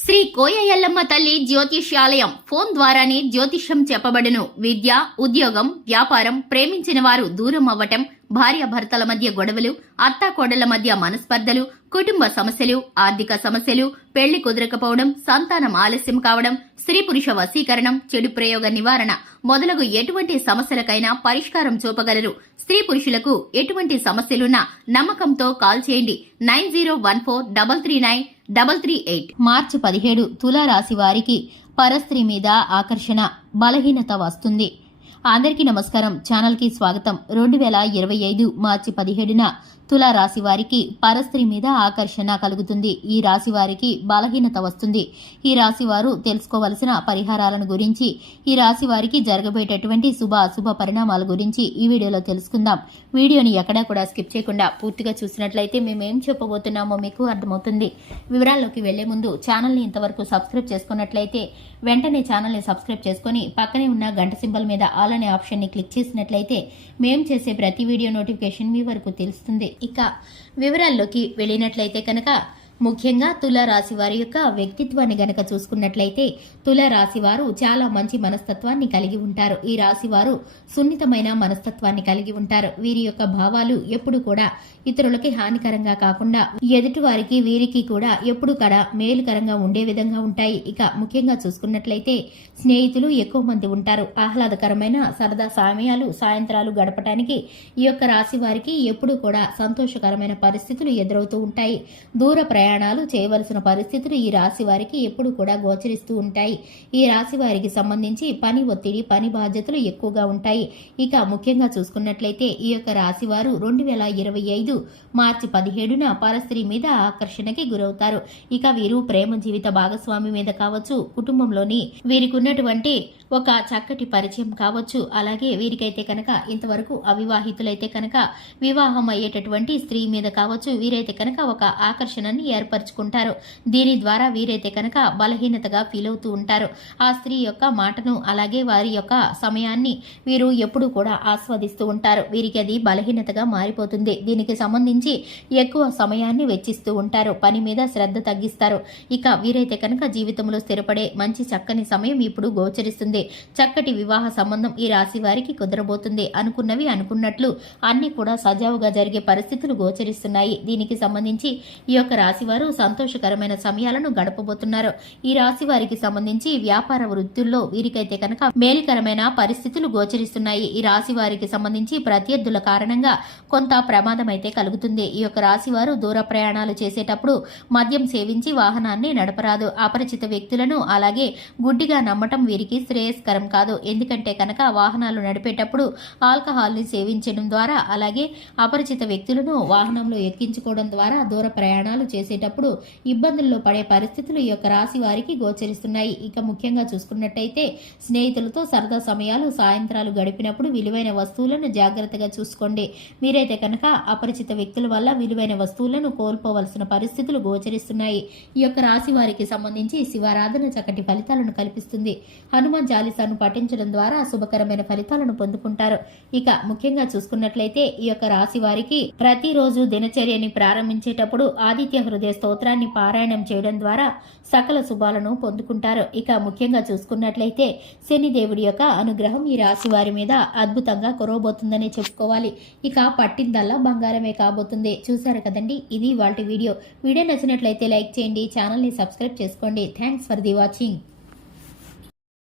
శ్రీ కోయ ఎల్లమ్మ తల్లి జ్యోతిష్యాలయం ఫోన్ ద్వారానే జ్యోతిష్యం చెప్పబడును. విద్య, ఉద్యోగం, వ్యాపారం, ప్రేమించిన వారు దూరం అవ్వటం, భార్యాభర్తల మధ్య గొడవలు, అత్తాకోడళ్ల మధ్య మనస్పర్ధలు, కుటుంబ సమస్యలు, ఆర్థిక సమస్యలు, పెళ్లి కుదరకపోవడం, సంతానం ఆలస్యం కావడం, స్త్రీ పురుష వశీకరణం, చెడు ప్రయోగ నివారణ మొదలగు ఎటువంటి సమస్యలకైనా పరిష్కారం చూపగలరు. స్త్రీ పురుషులకు ఎటువంటి సమస్యలున్నా నమ్మకంతో కాల్ చేయండి. 9014339338. మార్చి 17 తులారాశి వారికి పరస్త్రీ మీద ఆకర్షణ, బలహీనత వస్తుంది. అందరికీ నమస్కారం. ఛానల్ కి స్వాగతం. 2025 మార్చి 17న తులారాశి వారికి పరస్త్రీ మీద ఆకర్షణ కలుగుతుంది. ఈ రాశి వారికి బలహీనత వస్తుంది. ఈ రాశి వారు తెలుసుకోవలసిన పరిహారాలను గురించి, ఈ రాశి వారికి జరగబోయేటటువంటి శుభ అశుభ పరిణామాల గురించి ఈ వీడియోలో తెలుసుకుందాం. వీడియోని ఎక్కడా కూడా స్కిప్ చేయకుండా పూర్తిగా చూసినట్లయితే మేమేం చెప్పబోతున్నామో మీకు అర్థమవుతుంది. వివరాల్లోకి వెళ్లే ముందు ఛానల్ని ఇంతవరకు సబ్స్క్రైబ్ చేసుకున్నట్లయితే వెంటనే ఛానల్ని సబ్స్క్రైబ్ చేసుకుని పక్కనే ఉన్న గంట సింబల్ మీద ఆల్ అనే ఆప్షన్ని క్లిక్ చేసినట్లయితే మేం చేసే ప్రతి వీడియో నోటిఫికేషన్ మీ వరకు తెలుస్తుంది. ఇక వివరాల్లోకి వెళ్ళినట్లయితే కనుక ముఖ్యంగా తులారాశి వారి యొక్క వ్యక్తిత్వాన్ని గనక చూసుకున్నట్లయితే తులారాశి వారు చాలా మంచి మనస్తత్వాన్ని కలిగి ఉంటారు. ఈ రాశి వారు సున్నితమైన మనస్తత్వాన్ని కలిగి ఉంటారు. వీరి యొక్క భావాలు ఎప్పుడు కూడా ఇతరులకి హానికరంగా కాకుండా ఎదుటి వారికి వీరికి కూడా ఎప్పుడు కూడా మేలుకరంగా ఉండే విధంగా ఉంటాయి. ఇక ముఖ్యంగా చూసుకున్నట్లయితే స్నేహితులు ఎక్కువ మంది ఉంటారు. ఆహ్లాదకరమైన సరదా సమయాలు, సాయంత్రాలు గడపడానికి ఈ యొక్క రాశి వారికి ఎప్పుడు కూడా సంతోషకరమైన పరిస్థితులు ఎదురవుతూ ఉంటాయి. దూర ప్రయాణాలు చేయవలసిన పరిస్థితులు ఈ రాశి వారికి ఎప్పుడు కూడా గోచరిస్తూ ఉంటాయి. ఈ రాశి వారికి సంబంధించి పని ఒత్తిడి, పని బాధ్యతలు ఎక్కువగా ఉంటాయి. ఇక ముఖ్యంగా చూసుకున్నట్లయితే ఈ యొక్క రాశి వారు 2025 మార్చి 17న పరస్త్రీ మీద ఆకర్షణకి గురవుతారు. ఇక వీరు ప్రేమ జీవిత భాగస్వామి మీద కావచ్చు, కుటుంబంలోని వీరికి ఉన్నటువంటి ఒక చక్కటి పరిచయం కావచ్చు, అలాగే వీరికైతే కనుక ఇంతవరకు అవివాహితులైతే కనుక వివాహం అయ్యేటటువంటి స్త్రీ మీద కావచ్చు, వీరైతే కనుక ఒక ఆకర్షణని ఏర్పరచుకుంటారు. దీని ద్వారా వీరైతే కనుక బలహీనతగా ఫీల్ అవుతూ ఉంటారు. ఆ స్త్రీ యొక్క మాటను, అలాగే వారి యొక్క సమయాన్ని వీరు ఎప్పుడు కూడా ఆస్వాదిస్తూ ఉంటారు. వీరికి అది బలహీనతగా మారిపోతుంది. దీనికి సంబంధించి ఎక్కువ సమయాన్ని వెచ్చిస్తూ ఉంటారు. పని మీద శ్రద్ధ తగ్గిస్తారు. ఇక వీరైతే కనుక జీవితంలో స్థిరపడే మంచి చక్కని సమయం ఇప్పుడు గోచరిస్తుంది. చక్కటి వివాహ సంబంధం ఈ రాశి వారికి కుదరబోతుంది. అనుకున్నవి అనుకున్నట్లు అన్ని కూడా సజావుగా జరిగే పరిస్థితులు గోచరిస్తున్నాయి. దీనికి సంబంధించి ఈ యొక్క రాశి వారు సంతోషకరమైన సమయాలను గడపబోతున్నారు. ఈ రాశి వారికి సంబంధించి వ్యాపార వృత్తుల్లో వీరికైతే కనుక మేలుకరమైన పరిస్థితులు గోచరిస్తున్నాయి. ఈ రాశి వారికి సంబంధించి ప్రత్యర్థుల కారణంగా కొంత ప్రమాదం అయితే కలుగుతుంది. ఈ యొక్క రాశి వారు దూర ప్రయాణాలు చేసేటప్పుడు మద్యం సేవించి వాహనాన్ని నడపరాదు. అపరిచిత వ్యక్తులను అలాగే గుడ్డిగా నమ్మటం వీరికి శ్రేయస్కరం కాదు. ఎందుకంటే కనుక వాహనాలు నడిపేటప్పుడు ఆల్కహాల్ ని సేవించడం ద్వారా, అలాగే అపరిచిత వ్యక్తులను వాహనంలో ఎక్కించుకోవడం ద్వారా దూర ప్రయాణాలు చేసేటప్పుడు ఇబ్బందుల్లో పడే పరిస్థితులు ఈ యొక్క రాశి వారికి గోచరిస్తున్నాయి. ఇక ముఖ్యంగా చూసుకున్నట్టయితే స్నేహితులతో సరదా సమయాలు, సాయంత్రాలు గడిపినప్పుడు విలువైన వస్తువులను జాగ్రత్తగా చూసుకోండి. మీరైతే కనుక అపరిచిత వ్యక్తుల వల్ల విలువైన వస్తువులను కోల్పోవలసిన పరిస్థితులు గోచరిస్తున్నాయి. ఈ యొక్క రాశి వారికి సంబంధించి శివారాధన చక్కటి ఫలితాలను కల్పిస్తుంది. హనుమాన్ చాలీసాను పఠించడం ద్వారా శుభకరమైన ఫలితాలను పొందుకుంటారు. ఇక ముఖ్యంగా చూసుకున్నట్లయితే ఈ యొక్క రాశి వారికి ప్రతిరోజు దినచర్యని ప్రారంభించేటప్పుడు ఆదిత్య హృదయ స్తోత్రాన్ని పారాయణం చేయడం ద్వారా సకల శుభాలను పొందుకుంటారు. ఇక ముఖ్యంగా చూసుకున్నట్లయితే శనిదేవుడి యొక్క అనుగ్రహం ఈ రాశి వారి మీద అద్భుతంగా కురవబోతుందని చెప్పుకోవాలి. ఇక పట్టిందల్లా బంగారమే కాబోతుంది. చూసారు కదండి, ఇది ఇవాల్టి వీడియో. వీడియో నచ్చినట్లయితే లైక్ చేయండి, ఛానల్ని సబ్స్క్రైబ్ చేసుకోండి. Thanks for the watching.